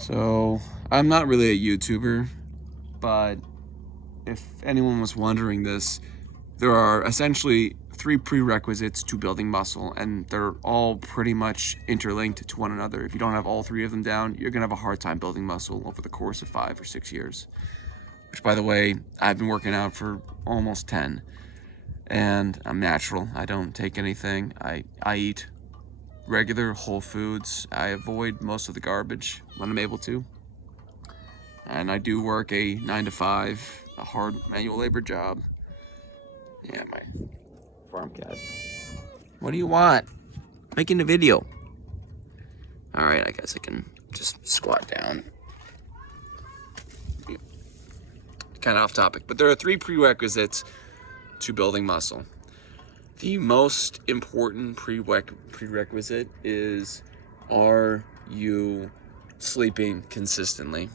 So, I'm not really a YouTuber, but if anyone was wondering this, there are essentially 3 prerequisites to building muscle, and they're all pretty much interlinked to one another. If you don't have all 3 of them down, you're gonna have a hard time building muscle over the course of 5 or 6 years. Which, by the way, I've been working out for almost 10, and I'm natural. I don't take anything. I eat regular whole foods. I avoid most of the garbage when I'm able to. And I do work a 9 to 5, a hard manual labor job. Yeah, my farm cat. What do you want? Making a video. All right, I guess I can just squat down. Kind of off topic, but there are 3 prerequisites to building muscle. The most important prerequisite is, are you sleeping consistently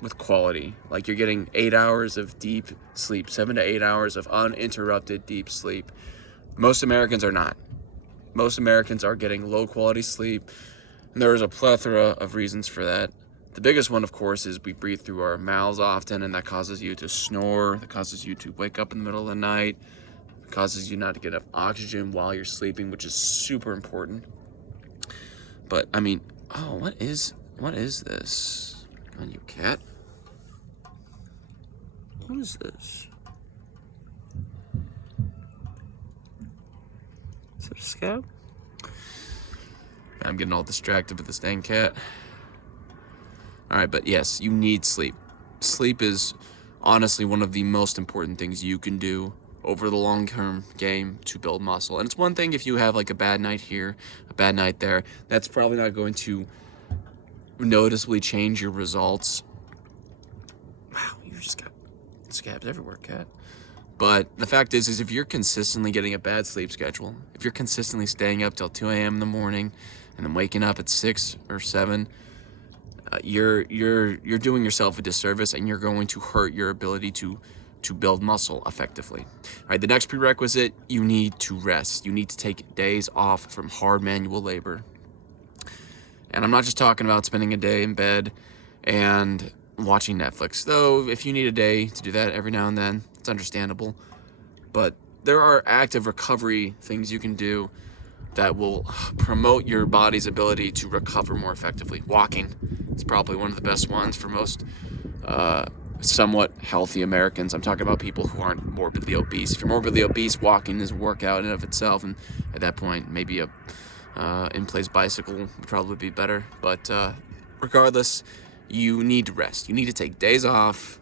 with quality? Like you're getting 8 hours of deep sleep, 7 to 8 hours of uninterrupted deep sleep. Most Americans are not. Most Americans are getting low quality sleep, and there is a plethora of reasons for that. The biggest one, of course, is we breathe through our mouths often, and that causes you to snore, that causes you to wake up in the middle of the night, it causes you not to get enough oxygen while you're sleeping, which is super important. But, I mean, oh, what is this? Come on, you cat. What is this? Is it a scab? I'm getting all distracted with this dang cat. All right, but yes, you need sleep. Sleep is honestly one of the most important things you can do over the long-term game to build muscle. And it's one thing if you have like a bad night here, a bad night there, that's probably not going to noticeably change your results. Wow, you just got scabs everywhere, cat. But the fact is if you're consistently getting a bad sleep schedule, if you're consistently staying up till 2 a.m. in the morning and then waking up at 6 or 7, you're doing yourself a disservice, and you're going to hurt your ability to build muscle effectively. All right, the next prerequisite, you need to rest. You need to take days off from hard manual labor. And I'm not just talking about spending a day in bed and watching Netflix, though if you need a day to do that every now and then, it's understandable. But there are active recovery things you can do that will promote your body's ability to recover more effectively. Walking is probably one of the best ones for most somewhat healthy Americans. I'm talking about people who aren't morbidly obese. If you're morbidly obese, walking is a workout in and of itself, and at that point, maybe a in-place bicycle would probably be better. But regardless, you need to rest. You need to take days off.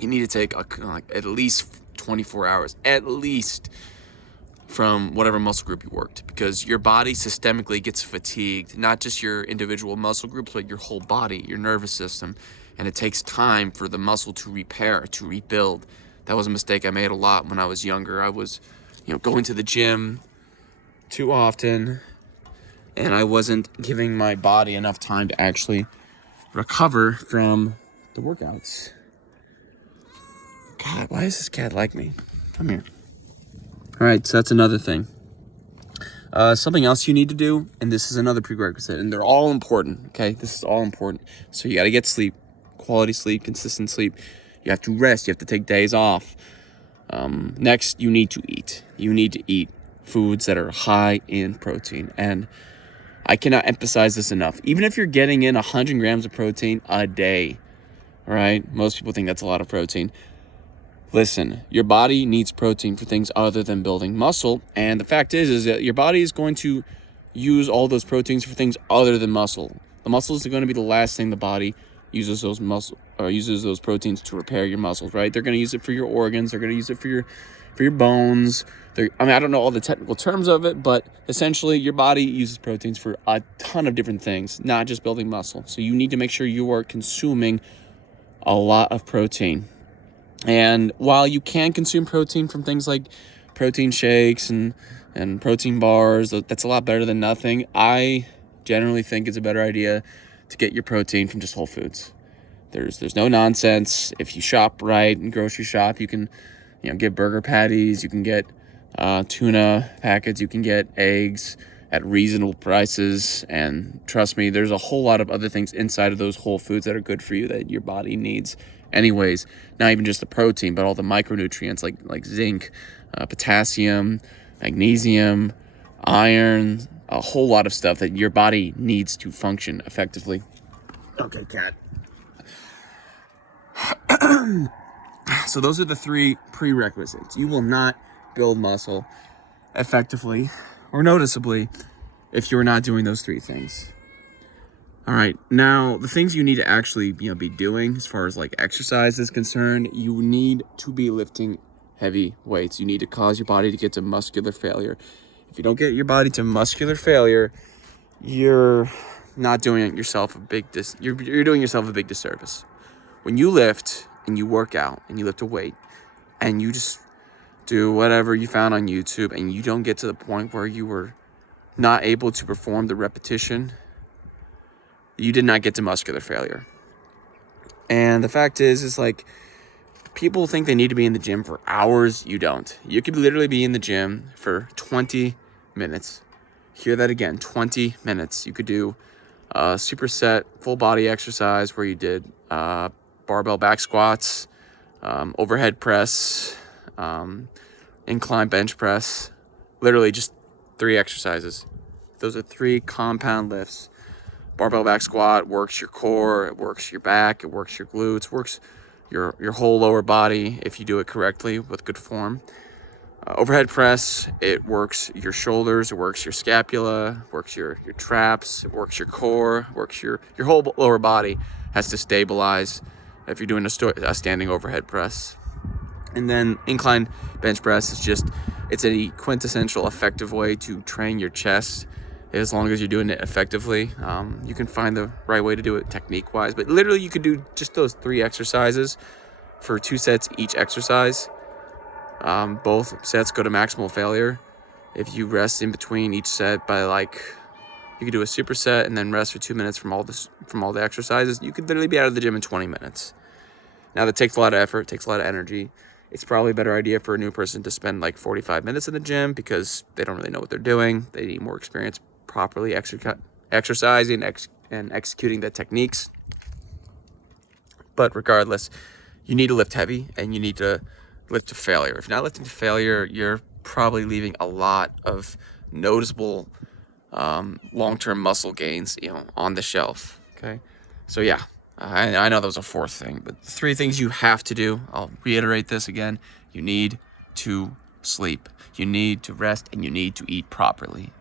You need to take at least 24 hours, at least, from whatever muscle group you worked, because your body systemically gets fatigued, not just your individual muscle groups, but your whole body, your nervous system, and it takes time for the muscle to repair, to rebuild. That was a mistake I made a lot when I was younger. I was, going to the gym too often, and I wasn't giving my body enough time to actually recover from the workouts. God, why is this cat like me? Come here. All right, so that's another thing. Something else you need to do, and this is another prerequisite, and they're all important, okay? This is all important. So you got to get sleep, quality sleep, consistent sleep. You have to rest. You have to take days off. Next, you need to eat. You need to eat foods that are high in protein, and I cannot emphasize this enough. Even if you're getting in 100 grams of protein a day, all right? Most people think that's a lot of protein. Listen, your body needs protein for things other than building muscle, and the fact is that your body is going to use all those proteins for things other than muscle. The muscles are going to be the last thing the body uses those proteins to repair your muscles, right? They're going to use it for your organs. They're going to use it for your bones. I don't know all the technical terms of it, but essentially your body uses proteins for a ton of different things, not just building muscle. So you need to make sure you are consuming a lot of protein. And while you can consume protein from things like protein shakes and protein bars, that's a lot better than nothing. I generally think it's a better idea to get your protein from just whole foods. There's no nonsense. If you shop right and grocery shop, you can get burger patties, you can get tuna packets, you can get eggs, at reasonable prices. And trust me, there's a whole lot of other things inside of those whole foods that are good for you that your body needs anyways. Not even just the protein, but all the micronutrients like zinc, potassium, magnesium, iron, a whole lot of stuff that your body needs to function effectively. Okay, cat. So those are the 3 prerequisites. You will not build muscle effectively or noticeably if you're not doing those 3 things. All right, now the things you need to actually be doing as far as like exercise is concerned, you need to be lifting heavy weights. You need to cause your body to get to muscular failure. If you don't get your body to muscular failure, you're not doing yourself a big you're doing yourself a big disservice. When you lift and you work out and you lift a weight and you just do whatever you found on YouTube and you don't get to the point where you were not able to perform the repetition, you did not get to muscular failure. And the fact is like, people think they need to be in the gym for hours. You don't. You could literally be in the gym for 20 minutes. Hear that again, 20 minutes. You could do a superset full body exercise where you did barbell back squats, overhead press, incline bench press, literally just 3 exercises. Those are 3 compound lifts. Barbell back squat works your core, it works your back, it works your glutes, works your whole lower body if you do it correctly with good form. Overhead press, it works your shoulders, it works your scapula, works your traps, it works your core, works your whole lower body has to stabilize if you're doing a standing overhead press. And then incline bench press is it's a quintessential effective way to train your chest as long as you're doing it effectively. You can find the right way to do it technique wise, but literally you could do just those 3 exercises for 2 sets each exercise. Both sets go to maximal failure. If you rest in between each set by you could do a superset and then rest for 2 minutes from all the exercises, you could literally be out of the gym in 20 minutes. Now that takes a lot of effort, takes a lot of energy. It's probably a better idea for a new person to spend 45 minutes in the gym because they don't really know what they're doing. They need more experience properly exercising and executing the techniques. But regardless, you need to lift heavy and you need to lift to failure. If you're not lifting to failure, you're probably leaving a lot of noticeable long-term muscle gains on the shelf. Okay, so yeah, I know that was a 4th thing, but the 3 things you have to do, I'll reiterate this again: you need to sleep, you need to rest, and you need to eat properly.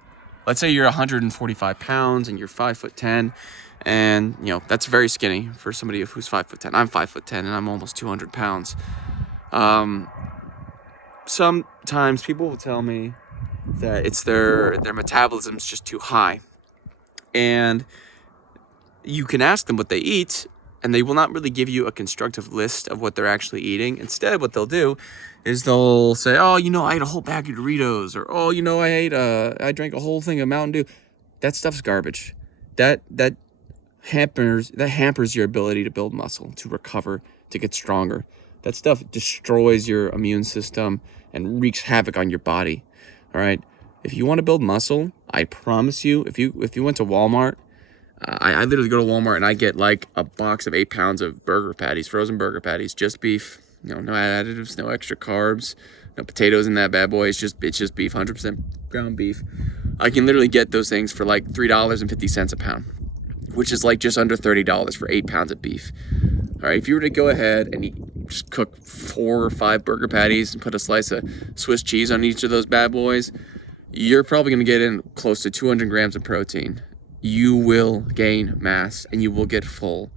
Let's say you're 145 pounds and you're 5'10", and that's very skinny for somebody who's 5'10". I'm 5'10" and I'm almost 200 pounds. Sometimes people will tell me that it's their metabolism's just too high, and you can ask them what they eat and they will not really give you a constructive list of what they're actually eating. Instead, what they'll do is they'll say, oh, I ate a whole bag of Doritos, or oh, I drank a whole thing of Mountain Dew. That stuff's garbage. That hampers your ability to build muscle, to recover, to get stronger. That stuff destroys your immune system and wreaks havoc on your body. All right. If you want to build muscle, I promise you, if you went to Walmart, I literally go to Walmart and I get a box of 8 pounds of burger patties, frozen burger patties, just beef, no additives, no extra carbs, no potatoes in that bad boy. It's just beef, 100% ground beef. I can literally get those things for $3.50 a pound, which is just under $30 for 8 pounds of beef. All right, if you were to go ahead and just cook 4 or 5 burger patties and put a slice of Swiss cheese on each of those bad boys, you're probably going to get in close to 200 grams of protein. You will gain mass and you will get full.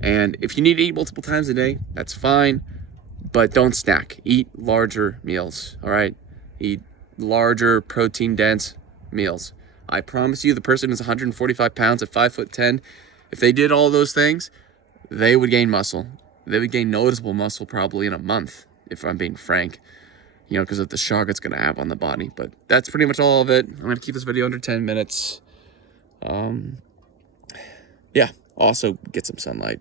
And if you need to eat multiple times a day, that's fine, but don't snack. Eat larger meals, all right? Eat larger protein-dense meals. I promise you, the person who's 145 pounds at 5'10", if they did all those things, they would gain muscle. They would gain noticeable muscle probably in a month, if I'm being frank, because of the shock it's going to have on the body. But that's pretty much all of it. I'm going to keep this video under 10 minutes. Yeah, also get some sunlight.